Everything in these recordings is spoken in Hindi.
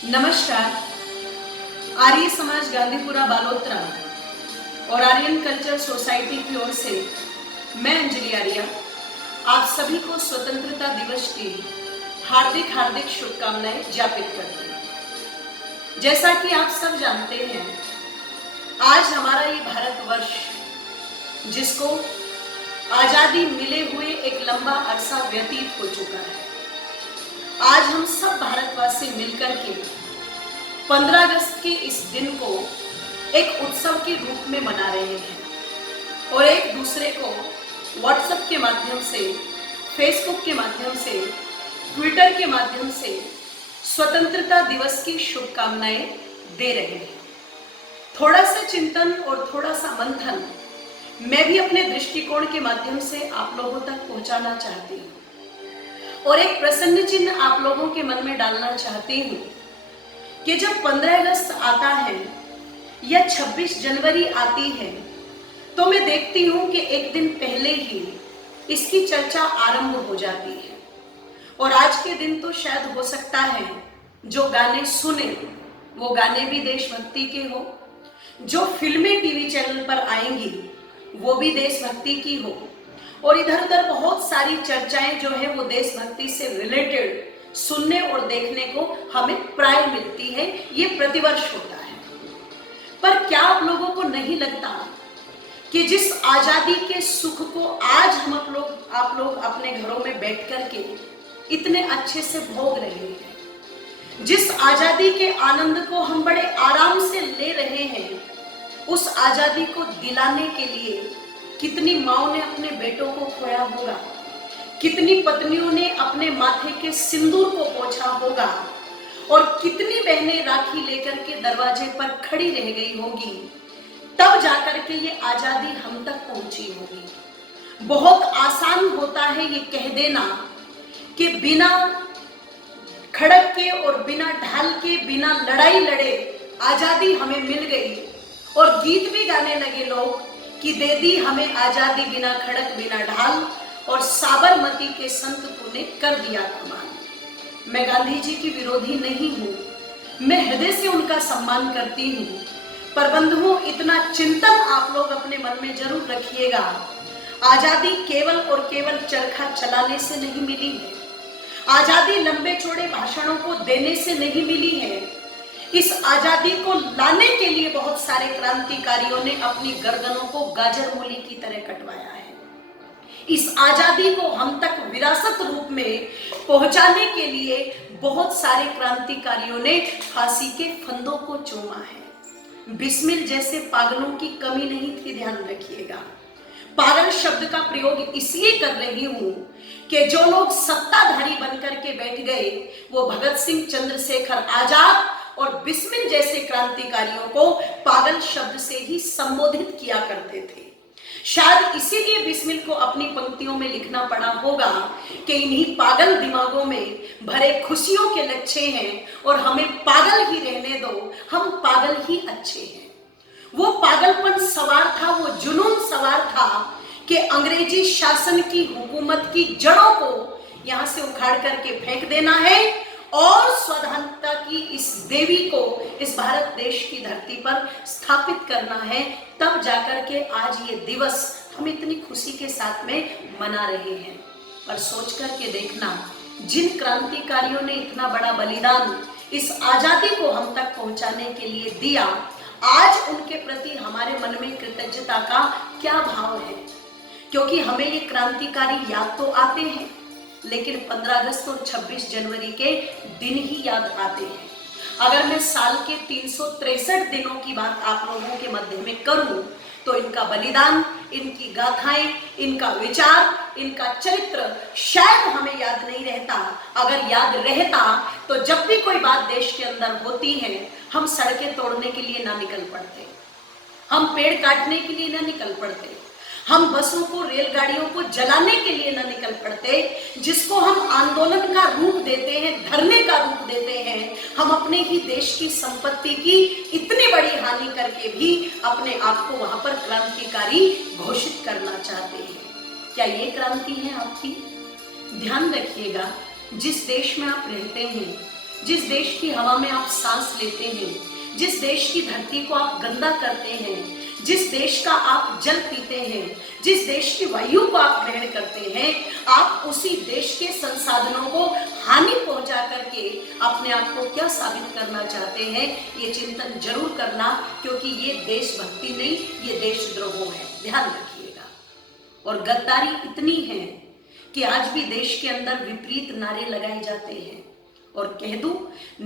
नमस्कार। आर्य समाज गांधीपुरा बालोतरा और आर्यन कल्चर सोसाइटी की ओर से मैं अंजलि आर्या आप सभी को स्वतंत्रता दिवस की हार्दिक हार्दिक शुभकामनाएं ज्ञापित करती हूँ। जैसा कि आप सब जानते हैं, आज हमारा ये भारतवर्ष जिसको आजादी मिले हुए एक लंबा अरसा व्यतीत हो चुका है, आज हम सब भारतवासी मिलकर के 15 अगस्त के इस दिन को एक उत्सव के रूप में मना रहे हैं और एक दूसरे को व्हाट्सएप के माध्यम से, फेसबुक के माध्यम से, ट्विटर के माध्यम से स्वतंत्रता दिवस की शुभकामनाएं दे रहे हैं। थोड़ा सा चिंतन और थोड़ा सा मंथन मैं भी अपने दृष्टिकोण के माध्यम से आप लोगों तक पहुंचाना चाहती हूँ और एक प्रसन्न चिन्ह आप लोगों के मन में डालना चाहती हूँ कि जब 15 अगस्त आता है या 26 जनवरी आती है तो मैं देखती हूँ कि एक दिन पहले ही इसकी चर्चा आरंभ हो जाती है। और आज के दिन तो शायद हो सकता है जो गाने सुने वो गाने भी देशभक्ति के हो, जो फिल्में टीवी चैनल पर आएंगी वो भी देशभक्ति की हो, और इधर उधर बहुत सारी चर्चाएं जो है वो देशभक्ति से रिलेटेड सुनने और देखने को हमें प्राय मिलती है। ये प्रतिवर्ष होता है। पर क्या आप लोगों को नहीं लगता कि जिस आजादी के सुख को आज हम आप लोग अपने घरों में बैठ करके इतने अच्छे से भोग रहे हैं, जिस आजादी के आनंद को हम बड़े आराम से ले रहे हैं, उस आजादी को दिलाने के लिए कितनी माओं ने अपने बेटों को खोया होगा, कितनी पत्नियों ने अपने माथे के सिंदूर को पोंछा होगा और कितनी बहनें राखी लेकर के दरवाजे पर खड़ी रह गई होगी, तब जाकर के ये आजादी हम तक पहुंची होगी। बहुत आसान होता है ये कह देना कि बिना खड़क के और बिना ढाल के, बिना लड़ाई लड़े आजादी हमें मिल गई, और गीत भी गाने लगे लोग कि दे दी हमें आजादी बिना खड़क बिना ढाल, और साबरमती के संत तूने कर दिया कमाल। मैं गांधी जी की विरोधी नहीं हूँ, मैं हृदय से उनका सम्मान करती हूँ, पर बंधुओं इतना चिंतन आप लोग अपने मन में जरूर रखिएगा, आजादी केवल और केवल चरखा चलाने से नहीं मिली है, आजादी लंबे चौड़े भाषणों को देने से नहीं मिली है। इस आजादी को लाने के लिए बहुत सारे क्रांतिकारियों ने अपनी गर्दनों को गाजर मूली की तरह कटवाया है। इस आजादी को हम तक विरासत रूप में पहुंचाने के लिए बहुत सारे क्रांतिकारियों ने फांसी के फंदों को चूमा है। बिस्मिल जैसे पागलों की कमी नहीं थी, ध्यान रखिएगा। पागल शब्द का प्रयोग इसलिए कर रही हूं कि जो लोग सत्ताधारी बनकर के बैठ गए वो भगत सिंह, चंद्रशेखर आजाद और बिस्मिल जैसे क्रांतिकारियों को पागल शब्द से ही संबोधित किया करते थे। शायद इसीलिए बिस्मिल को अपनी पंक्तियों में लिखना पड़ा होगा कि इन्हीं पागल दिमागों में भरे खुशियों के लच्छे हैं और हमें पागल ही रहने दो, हम पागल ही अच्छे हैं। वो पागलपन सवार था, वो जुनून सवार था कि अंग्रेजी शासन की हुकूमत की जड़ों को यहां से उखाड़ करके फेंक देना है और स्वतंत्रता की इस देवी को इस भारत देश की धरती पर स्थापित करना है। तब जाकर के आज ये दिवस हम इतनी खुशी के साथ में मना रहे हैं। पर सोच करके देखना, जिन क्रांतिकारियों ने इतना बड़ा बलिदान इस आजादी को हम तक पहुंचाने के लिए दिया, आज उनके प्रति हमारे मन में कृतज्ञता का क्या भाव है? क्योंककि हमें ये क्रांतिकारी याद तो आते हैं, लेकिन 15 अगस्त और 26 जनवरी के दिन ही याद आते हैं। अगर मैं साल के 363 दिनों की बात आप लोगों के मध्य में करूं तो इनका बलिदान, इनकी गाथाएं, इनका विचार, इनका चरित्र शायद हमें याद नहीं रहता। अगर याद रहता तो जब भी कोई बात देश के अंदर होती है, हम सड़कें तोड़ने के लिए ना निकल पड़ते, हम पेड़ काटने के लिए ना निकल पड़ते, हम बसों को, रेलगाड़ियों को जलाने के लिए न निकल पड़ते, जिसको हम आंदोलन का रूप देते हैं, धरने का रूप देते हैं। हम अपने ही देश की संपत्ति की इतनी बड़ी हानि करके भी अपने आप को वहां पर क्रांतिकारी घोषित करना चाहते हैं। क्या ये क्रांति है आपकी? ध्यान रखिएगा, जिस देश में आप रहते हैं जिस देश की हवा में आप सांस लेते हैं, जिस देश की धरती को आप गंदा करते हैं, जिस देश का आप जल पीते हैं, जिस देश की वायु को आप ग्रहण करते हैं, आप उसी देश के संसाधनों को हानि पहुंचा करके अपने आप को क्या साबित करना चाहते हैं, ये चिंतन जरूर करना, क्योंकि ये देशभक्ति नहीं, ये देशद्रोह है, ध्यान रखिएगा। और गद्दारी इतनी है कि आज भी देश के अंदर विपरीत नारे लगाए जाते हैं। और कह दूं,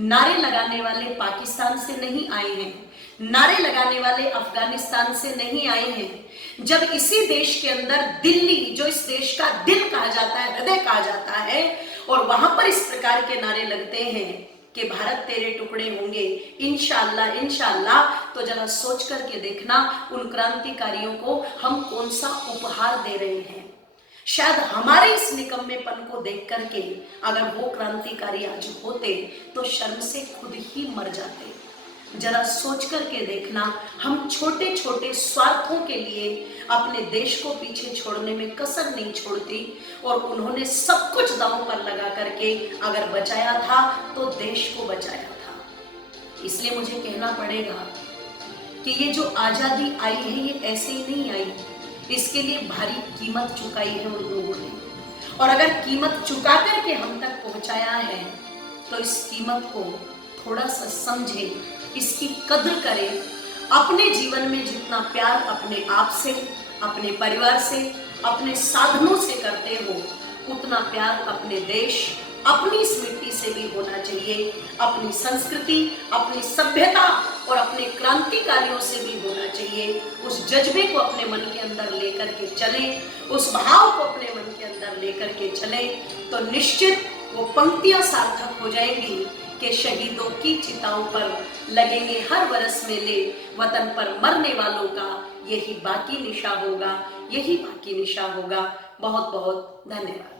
नारे लगाने वाले पाकिस्तान से नहीं आए हैं, नारे लगाने वाले अफगानिस्तान से नहीं आए हैं। जब इसी देश के अंदर दिल्ली, जो इस देश का दिल कहा जाता है, हृदय कहा जाता है, और वहां पर इस प्रकार के नारे लगते हैं कि भारत तेरे टुकड़े होंगे इंशाअल्लाह इंशाअल्लाह, तो जरा सोच करके देखना उन क्रांतिकारियों को हम कौन सा उपहार दे रहे हैं। शायद हमारे इस निकम्मेपन को देख करके अगर वो क्रांतिकारी आज होते तो शर्म से खुद ही मर जाते। जरा सोच करके देखना, हम छोटे छोटे स्वार्थों के लिए अपने देश को पीछे छोड़ने में कसर नहीं छोड़ती, और उन्होंने सब कुछ दांव पर लगा करके अगर बचाया था तो देश को बचाया था। इसलिए मुझे कहना पड़ेगा कि ये जो आजादी आई है ये ऐसे ही नहीं आई, इसके लिए भारी कीमत चुकाई है उन लोगों ने। और अगर कीमत चुका करके हम तक पहुंचाया है तो इस कीमत को थोड़ा सा समझे, इसकी कद्र करें। अपने जीवन में जितना प्यार अपने आप से, अपने परिवार से, अपने साधनों से करते हो, उतना प्यार अपने देश, अपनी इस मिट्टी से भी होना चाहिए, अपनी संस्कृति, अपनी सभ्यता और अपने क्रांतिकारियों से भी होना चाहिए। उस जज्बे को अपने मन के अंदर लेकर के चलें, उस भाव को अपने मन के अंदर लेकर के चलें, तो निश्चित वो पंक्तियां सार्थक हो जाएंगी कि शहीदों की चिताओं पर लगेंगे हर बरस मेले, वतन पर मरने वालों का यही बाकी निशा होगा, यही बाकी निशा होगा। बहुत बहुत धन्यवाद।